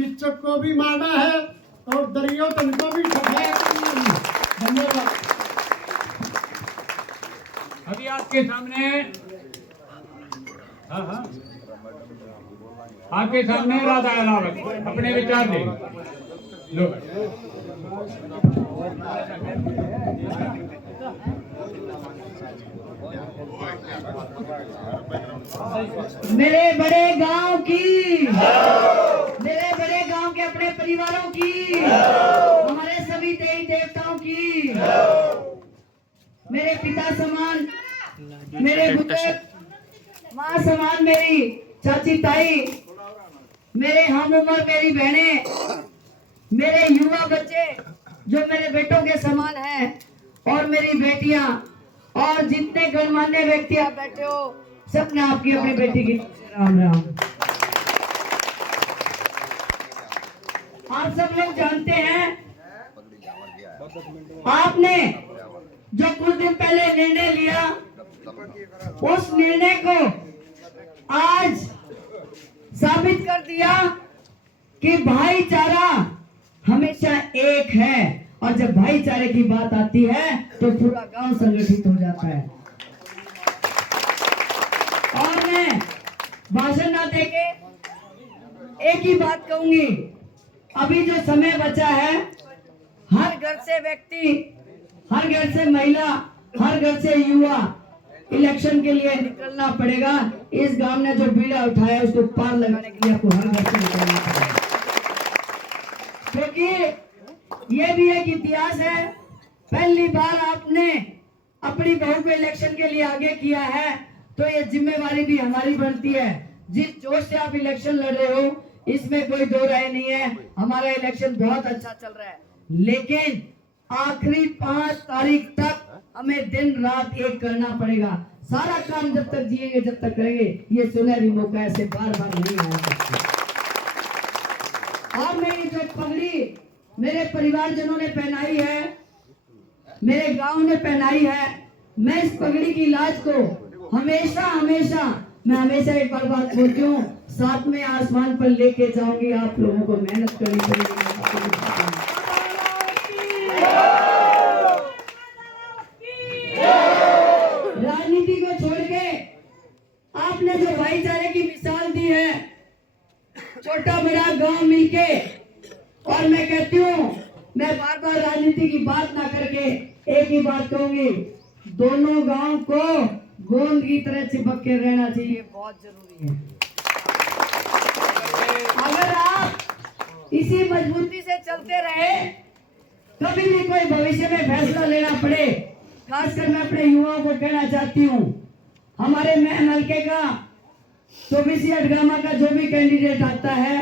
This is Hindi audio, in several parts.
किच्चक को भी मारना है और दरियोतन को भी सफाया करना है। धन्यवाद। अभी आपके सामने आपके सामने राधा अलावत अपने विचार दे लो। मेरे बड़े गांव की, मेरे बड़े गांव के अपने परिवारों की, हमारे सभी देवी देवताओं की, मेरे पिता समान, मेरे बुजुर्ग, माँ समान मेरी चाची ताई, मेरे हम उम्र मेरी बहनें, मेरे युवा बच्चे जो मेरे बेटों के समान हैं, और मेरी बेटियां, और जितने गणमान्य व्यक्ति आप बैठे हो, सबने आपकी अपनी बेटी की राम राम। आप सब लोग जानते हैं, आपने जो कुछ दिन पहले निर्णय लिया, उस निर्णय को आज साबित कर दिया कि भाईचारा हमेशा एक है, और जब भाईचारे की बात आती है तो पूरा गांव संगठित हो जाता है। और मैं भाषण ना देके एक ही बात कहूंगी, अभी जो समय बचा है, हर घर से व्यक्ति, हर घर से महिला, हर घर से युवा इलेक्शन के लिए निकलना पड़ेगा। इस गांव ने जो बीड़ा उठाया है उसको पार लगाने के लिए आपको हर घर से निकलना पड़ेगा, क्योंकि ये भी एक इतिहास है। पहली बार आपने अपनी बहू को इलेक्शन के लिए आगे किया है, तो ये जिम्मेवारी भी हमारी बनती है। जिस जोश से आप इलेक्शन लड़ रहे हो, इसमें कोई दो राय नहीं है। हमारा इलेक्शन बहुत अच्छा चल रहा है, लेकिन आखिरी 5 तारीख तक हमें दिन रात एक करना पड़ेगा। सारा काम जब तक जिएंगे, जब तक करेंगे, ये सुनहरी मौका ऐसे बार बार नहीं आ सकता। और मेरी जो पगड़ी मेरे परिवारजनों ने पहनाई है, मेरे गांव ने पहनाई है, मैं इस पगड़ी की लाज को हमेशा हमेशा, मैं हमेशा एक बार बात बोलती हूँ, 7वें आसमान पर लेके जाऊंगी। आप लोगों को मेहनत करनी पड़ेगी। राजनीति को छोड़ के आपने जो भाईचारे की मिसाल दी है, छोटा बड़ा गांव मिलके, और मैं कहती हूँ, मैं बार बार राजनीति की बात ना करके एक ही बात कहूंगी, दोनों गांव को गोंद की तरह चिपक के रहना चाहिए, बहुत जरूरी है। अगर आप इसी मजबूती से चलते रहे, कभी भी कोई भविष्य में फैसला लेना पड़े, खासकर मैं अपने युवाओं को कहना चाहती हूँ, हमारे महम हल्के का 24 अटगामा का जो भी कैंडिडेट आता है,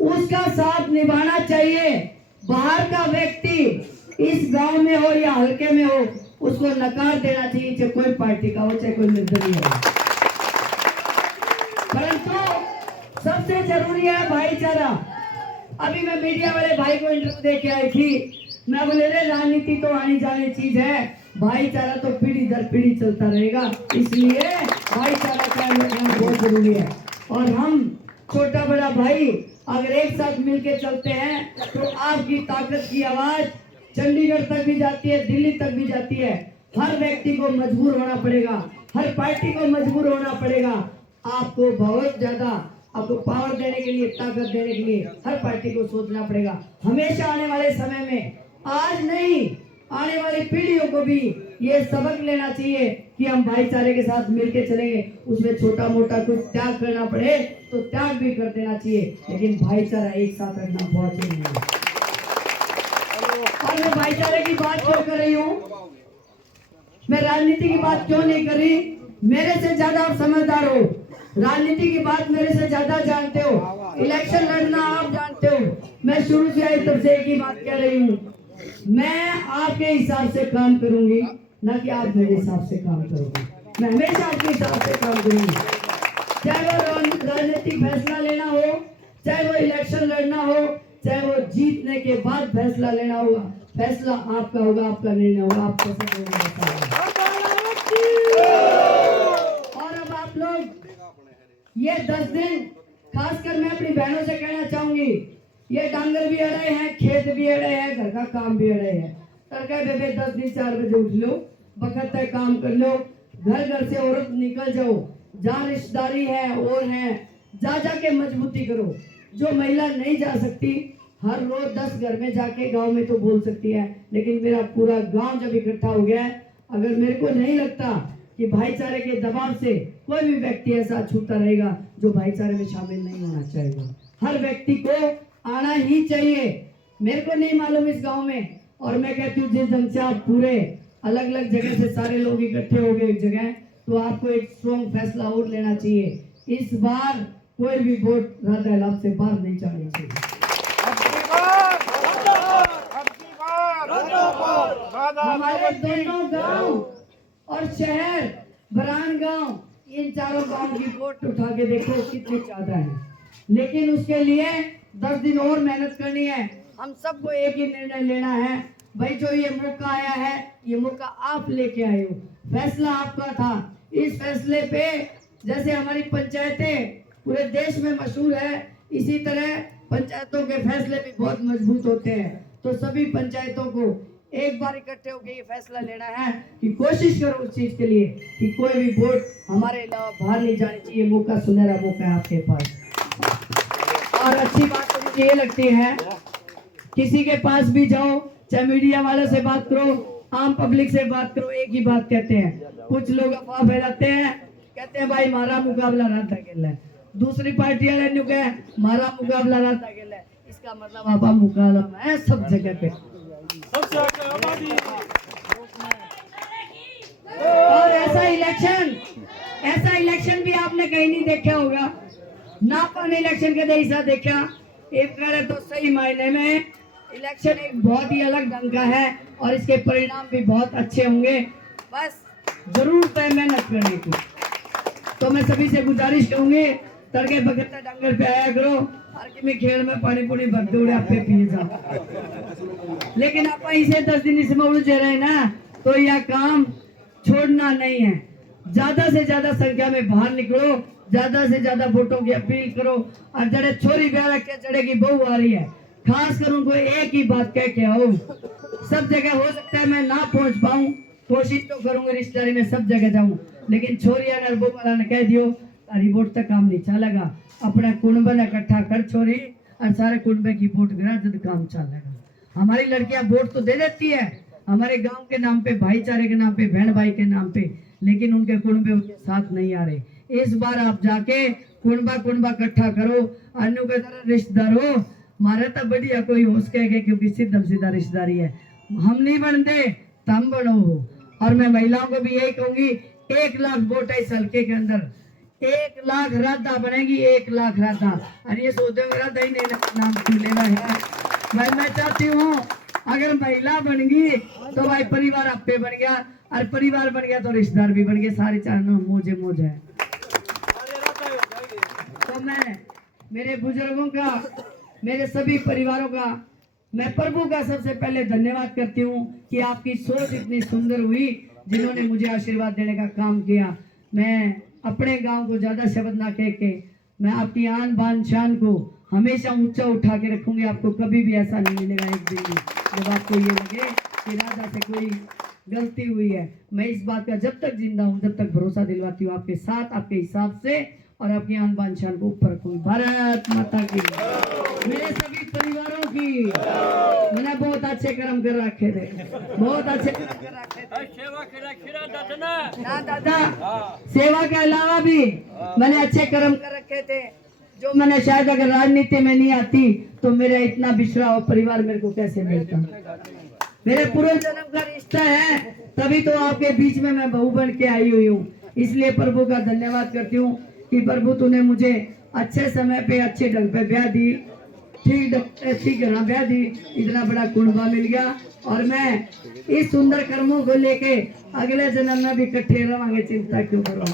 उसका साथ निभाना चाहिए। बाहर का व्यक्ति इस गांव में हो या हल्के में हो, उसको नकार देना चाहिए, चाहे कोई पार्टी का हो, चाहे कोई निर्दलीय हो। परंतु सबसे जरूरी है भाईचारा। अभी मैं मीडिया वाले भाई को इंटरव्यू दे के आई थी, मैं बोले रे, राजनीति तो आनी जानी चीज है, भाईचारा तो पीढ़ी दर पीढ़ी चलता रहेगा, इसलिए भाईचारा का बहुत जरूरी है। और हम छोटा बड़ा भाई अगर एक साथ मिलके चलते हैं, तो आपकी ताकत की आवाज चंडीगढ़ तक भी जाती है, दिल्ली तक भी जाती है। हर व्यक्ति को मजबूर होना पड़ेगा, हर पार्टी को मजबूर होना पड़ेगा। आपको बहुत ज्यादा, आपको पावर देने के लिए, ताकत देने के लिए हर पार्टी को सोचना पड़ेगा। हमेशा आने वाले समय में, आज नहीं, आने वाली पीढ़ियों को भी ये सबक लेना चाहिए कि हम भाईचारे के साथ मिलके चलेंगे। उसमें छोटा मोटा कुछ त्याग करना पड़े तो त्याग भी कर देना चाहिए, लेकिन भाईचारा एक साथ रखना बहुत जरूरी है। और मैं भाईचारे की बात क्यों कर रही हूँ, मैं राजनीति की बात क्यों नहीं कर रही? मेरे से ज्यादा आप समझदार हो, राजनीति की बात मेरे से ज्यादा जानते हो, इलेक्शन लड़ना आप जानते हो। मैं शुरू से आई तब से एक ही बात कह रही हूँ, मैं आपके हिसाब से काम करूंगी, ना कि आप मेरे हिसाब से काम करोगे। मैं हमेशा आपके हिसाब से काम करूंगी, चाहे वो राजनीतिक फैसला लेना हो, चाहे वो इलेक्शन लड़ना हो, चाहे वो जीतने के बाद फैसला लेना होगा। फैसला आपका होगा, आपका निर्णय होगा, आप कैसा करोगे। और अब आप लोग ये 10 दिन, खासकर मैं अपनी बहनों से कहना चाहूंगी, ये डांगर भी अड़े हैं, खेत भी अड़े हैं, घर का काम भी अड़े है। तड़के बेबे 10 दिन 4 बजे उठ लो, बखत तक काम कर लो, घर से औरत निकल जाओ, जहाँ रिश्तेदारी है और है जा के मजबूती करो। जो महिला नहीं जा सकती हर रोज 10 घर में जाके गांव में तो बोल सकती है, लेकिन मेरा पूरा गांव जब इकट्ठा हो गया है, अगर मेरे को नहीं लगता कि भाईचारे के दबाव से कोई भी व्यक्ति ऐसा छूटा रहेगा जो भाईचारे में शामिल नहीं होना चाहेगा। हर व्यक्ति को आना ही चाहिए। मेरे को नहीं मालूम इस गांव में, और मैं कहती हूँ जिस ढंग से आप पूरे अलग अलग जगह से सारे लोग इकट्ठे हो गए एक जगह, तो आपको एक स्ट्रॉन्ग फैसला और लेना चाहिए। इस बार कोई भी वोट राधा इलाब से बाहर नहीं जाना चाहिए। हमारे दोनों गांव और शहर बरान गांव, इन चारों गांव की वोट उठा के देखो कितने ज्यादा है, लेकिन उसके लिए 10 दिन और मेहनत करनी है। हम सबको एक ही निर्णय लेना है भाई, जो ये मौका आया है ये मौका आप लेके आए हो, फैसला आपका था। इस फैसले पे जैसे हमारी पंचायतें पूरे देश में मशहूर है, इसी तरह पंचायतों के फैसले भी बहुत मजबूत होते हैं। तो सभी पंचायतों को एक बार इकट्ठे होकर ये फैसला लेना है कि कोशिश करो उस चीज के लिए कि कोई भी वोट हमारे अलावा बाहर नहीं जानी चाहिए। मौका सुनहरा मौका है आपके पास। और अच्छी बात तो मुझे ये लगती है, किसी के पास भी जाओ, चाहे मीडिया वाले से बात करो, आम पब्लिक से बात करो, एक ही बात कहते हैं। कुछ लोग अफवाह फैलाते हैं, कहते हैं भाई मारा मुकाबला राधा गेल है, दूसरी पार्टी वाले ने कहा मारा मुकाबला राधा गेल है। इसका मतलब आपा मुकाबला है सब जगह पे। और ऐसा इलेक्शन भी आपने कहीं नहीं देखा होगा। नापन इलेक्शन के जैसा देखा एक करे तो सही मायने में इलेक्शन एक बहुत ही अलग ढंग का है, और इसके परिणाम भी बहुत अच्छे होंगे। बस जरूरत है मेहनत करने की। तो मैं सभी से गुजारिश करूंगी, तड़के बगैर डंगर पे आया करो, हर में खेल में पानी पूरी भरते उड़े आप पे पिए जाओ। लेकिन आप इसे 10 दिन इसमें उलझे रहे ना, तो यह काम छोड़ना नहीं है। ज्यादा से ज्यादा संख्या में बाहर निकलो, ज्यादा से ज्यादा वोटों की अपील करो। और जड़े छोरी ब्याह के जड़े की बहू आ रही है, खास कर उनको एक ही बात कह के आओ। सब जगह हो सकता है मैं ना पहुंच पाऊं, कोशिश तो करूंगी रिश्तेदारी में सब जगह जाऊं, लेकिन छोरिया ने बहू वाला ने कह दियो तारी वोट तक काम नहीं चलेगा। अपने कुंबे ने इकट्ठा कर छोरी, और सारे कुंबे की वोट गिरा जब काम चलेगा। हमारी लड़कियां वोट तो दे देती है हमारे गांव के नाम पे, भाईचारे के नाम पे, बहन भाई के नाम पे, लेकिन उनके कुंबे उनके साथ नहीं आ रहे। इस बार आप जाके कुंबा इकट्ठा करो, अन्य के तरह रिश्तेदार हो, मारे तो बढ़िया कोई होश कहेगा, क्योंकि सीधा सीधा रिश्तेदारी है। हम नहीं बनते तम बनो हो। और मैं महिलाओं को भी यही कहूंगी, 1 लाख वोट है इस हल्के के अंदर, 1 लाख राधा बनेगी, 1 लाख राधा। और ये सोचते हो राधा ही नहीं नाम क्यों लेना है भाई। मैं चाहती हूँ अगर महिला बन गई तो भाई परिवार आपे बन गया, और परिवार बन गया तो रिश्तेदार भी बन गए, सारे चारों मौज है। तो मैं मेरे बुजुर्गों का, मेरे सभी परिवारों का, मैं प्रभु का सबसे पहले धन्यवाद करती हूँ कि आपकी सोच इतनी सुंदर हुई, जिन्होंने मुझे आशीर्वाद देने का काम किया। मैं अपने गांव को ज्यादा शब्द ना कह के, मैं आपकी आन बान शान को हमेशा ऊंचा उठा के रखूंगी। आपको कभी भी ऐसा नहीं मिलेगा एक दिन भी जब आपको ये लगे कि राधा से कोई गलती हुई है। मैं इस बात का जब तक जिंदा हूँ, जब तक भरोसा दिलवाती हूँ आपके साथ, आपके हिसाब से, और आपकी आन बान शान को ऊपर रखूंगी। भारत माता की, मेरे सभी परिवारों की। मैंने बहुत अच्छे कर्म कर रखे थे, बहुत अच्छे कर्म कर रखे थे। ना दादा, सेवा के अलावा भी मैंने अच्छे कर्म कर रखे थे, जो मैंने शायद अगर राजनीति में नहीं आती तो मेरा इतना बिछड़ा हुआ परिवार मेरे को कैसे मिलता। मेरे पूर्व जन्म का रिश्ता है, तभी तो आपके बीच में मैं बहू बन के आई हुई हूँ। इसलिए प्रभु का धन्यवाद करती हूँ कि प्रभु तूने मुझे अच्छे समय पे अच्छे ढंग पे ब्याह दी, ठीक है ना ब्याह दी, इतना बड़ा कुंबा मिल गया। और मैं इस सुंदर कर्मों को लेके अगले जन्म में भी इकट्ठे रहेंगे, चिंता क्यों करो।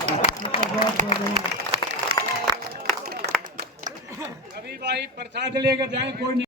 भाई प्रसाद लेकर जाए कोई